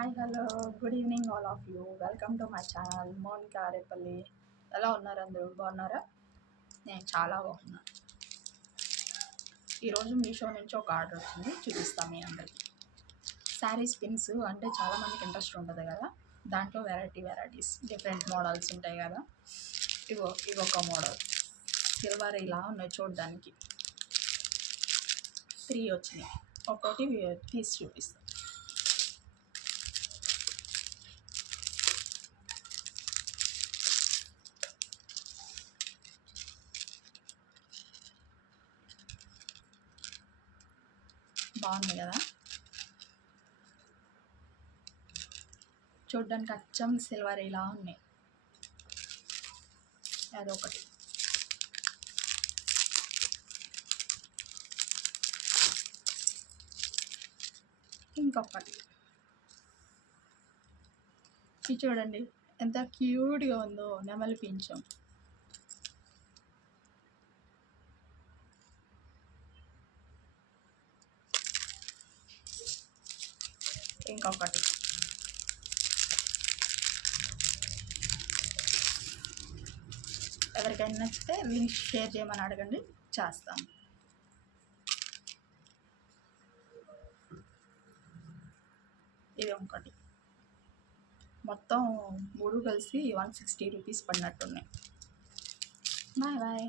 Hi hello good evening all of you. Welcome to my channel Monika Repalli. ఎలా ఉన్నారు అందరూ? బాగున్నారా? నేను చాలా బాగున్నాను. ఈరోజు మీషో నుంచి ఒక ఆర్డర్ వచ్చింది, చూపిస్తాను మీ అందరికి. శారీస్ పిన్స్ అంటే చాలామందికి ఇంట్రెస్ట్ ఉంటుంది కదా, దాంట్లో వెరైటీస్ డిఫరెంట్ మోడల్స్ ఉంటాయి కదా. ఇవొక మోడల్ సిల్వర్ ఇలా ఉన్నాయి చూడడానికి. 3 వచ్చినాయి, ఒక్కొక్కటి తీసి చూపిస్తాను. బాగుంది కదా, చూడ్డానికి అచ్చం సిల్వర్ ఇలా ఉన్నాయి. అదొకటి. ఇంకొకటి ఇది చూడండి ఎంత క్యూట్గా ఉందో, నెమలి పింఛం. ఇంకొకటి ఎవరికైనా నచ్చితే లింక్ షేర్ చేయమని అడగండి, చేస్తాను. ఇది ఒకటి. మొత్తం 3 కలిసి 160 రూపీస్ పడినట్టున్నాయి. Bye bye.